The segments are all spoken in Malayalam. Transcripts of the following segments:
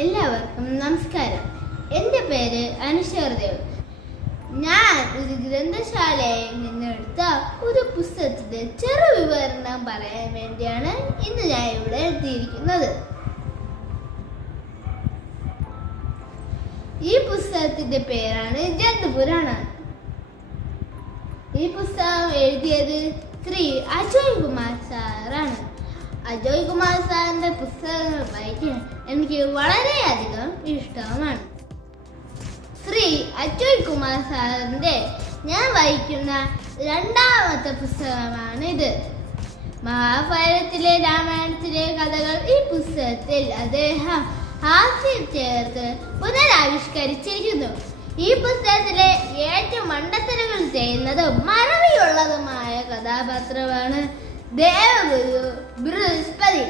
എല്ലാവർക്കും നമസ്കാരം. എന്റെ പേര് അനുശ്വർദേവ് ഞാൻ ഒരു ഗ്രന്ഥശാലയിൽ നിന്നെടുത്ത ഒരു പുസ്തകത്തിന്റെ ചെറു വിവരണം പറയാൻ വേണ്ടിയാണ് ഇന്ന് ഞാൻ ഇവിടെ എത്തിയിരിക്കുന്നത്. ഈ പുസ്തകത്തിന്റെ പേരാണ് ജന്തുപുരാണം. ഈ പുസ്തകം എഴുതിയത് ശ്രീ അജയ് കുമാർ സാറാണ്. അജയ് കുമാർ സാറിന്റെ പുസ്തകങ്ങൾ വായിക്കാൻ എനിക്ക് വളരെയധികം ഇഷ്ടമാണ്. ശ്രീ അജയ് കുമാർ സാറിന്റെ ഞാൻ വായിക്കുന്ന രണ്ടാമത്തെ പുസ്തകമാണിത്. മഹാഭാരതത്തിലെ രാമായണത്തിലെ കഥകൾ ഈ പുസ്തകത്തിൽ അദ്ദേഹം ഹാസ്യം ചേർത്ത് പുനരാവിഷ്കരിച്ചിരിക്കുന്നു. ഈ പുസ്തകത്തിലെ ഏറ്റവും മണ്ടത്തരങ്ങൾ ചെയ്യുന്നതും മറവിയുള്ളതുമായ കഥാപാത്രമാണ് ദേവഗുരു ബൃഹസ്പതി.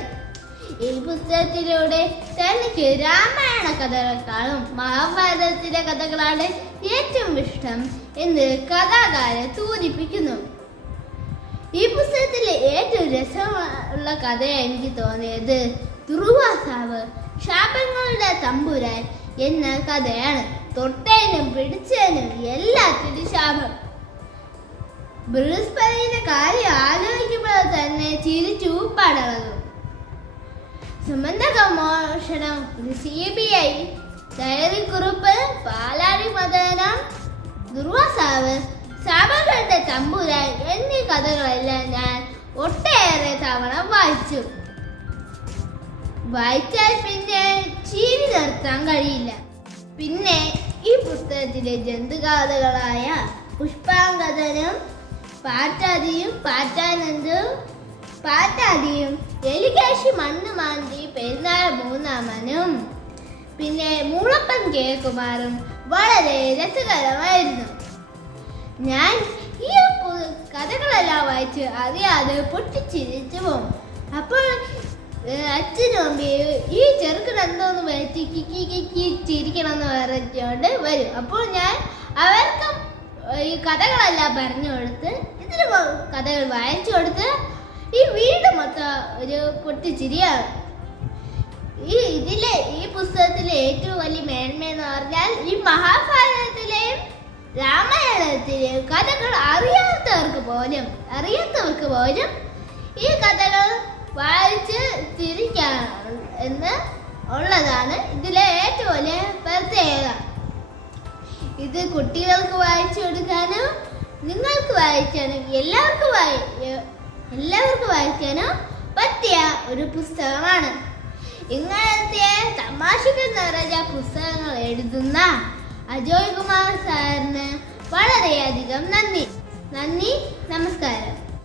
ഈ പുസ്തകത്തിലൂടെ തനിക്ക് രാമായണ കഥകളെക്കാളും മഹാഭാരതത്തിലെ കഥകളാണ് ഏറ്റവും ഇഷ്ടം എന്ന് കഥാകാരൻ സൂചിപ്പിക്കുന്നു. ഈ പുസ്തകത്തിലെ ഏറ്റവും രസമുള്ള കഥയാണ് എനിക്ക് തോന്നിയത്. ദുർവാസാവ് ശാപങ്ങളുടെ തമ്പുരാൻ എന്ന കഥയാണ്. തൊട്ടേനും പിടിച്ചതിനും എല്ലാത്തിനും ശാപം. ബൃഹസ്പതിയുടെ കാര്യം ആലോചിക്കുമ്പോൾ തന്നെ ചിരിച്ചു പടളകും സുമന്തക മോഷണം സി ബി ഐ ഡയറി കുറിപ്പ് പാലാഴി മദനം ദുർവാസാവ് സാബകളുടെ തമ്പുരാൻ എന്നീ കഥകളെല്ലാം ഞാൻ ഒട്ടേറെ തവണ വായിച്ചു. വായിച്ചാൽ പിന്നെ ചീരി നിർത്താൻ കഴിയില്ല. പിന്നെ ഈ പുസ്തകത്തിലെ ജന്തുകഥകളായ പുഷ്പാങ്കതനും പാറ്റാതിയും പാറ്റാനന്ദും പാറ്റാതിയും എലികാശി മണ്ണ് മാന്തി പെരുന്നാൾ മൂന്നാമനും. പിന്നെ മൂളപ്പൻ കേക്കുമാറും വളരെ രസകരമായിരുന്നു. ഞാൻ ഈ കഥകളെല്ലാം വായിച്ച് അറിയാതെ പൊട്ടിച്ചിരിച്ചു പോകും അപ്പോൾ അച്ഛനും അമ്മയും ഈ ചെറുക്കൻ എന്തോന്ന് വെച്ച് ചിരിക്കണം എന്ന് പറഞ്ഞുകൊണ്ട് വരും. അപ്പോൾ ഞാൻ അവർക്കും ഈ കഥകളെല്ലാം പറഞ്ഞു വ- കഥകൾ വായിച്ചു കൊടുത്ത് ഈ വീട് മൊത്തം ഒരു പൊട്ടിച്ചിരിയാണ് ഈ ഇതിലെ ഈ പുസ്തകത്തിലെ ഏറ്റവും വലിയ മേന്മ എന്ന് പറഞ്ഞാൽ ഈ മഹാഭാരതത്തിലെയും രാമായണത്തിലെയും കഥകൾ അറിയാത്തവർക്ക് പോലും അറിയാത്തവർക്ക് പോലും ഈ കഥകൾ വായിച്ച് തിരിക്കാം എന്ന് ഉള്ളതാണ് ഇതിലെ ഏറ്റവും വലിയ പ്രത്യേകത. ഇത് കുട്ടികൾക്ക് വായിച്ചു കൊടുക്കാനും നിങ്ങൾക്ക് വായിക്കാനും എല്ലാവർക്കും വായി എല്ലാവർക്കും വായിക്കാനും പറ്റിയ ഒരു പുസ്തകമാണ്. ഇങ്ങനത്തെ തമാശകൾ നിറഞ്ഞ പുസ്തകങ്ങൾ എഴുതുന്ന അജോയ് കുമാർ സാറിന് വളരെയധികം നന്ദി. നന്ദി നമസ്കാരം.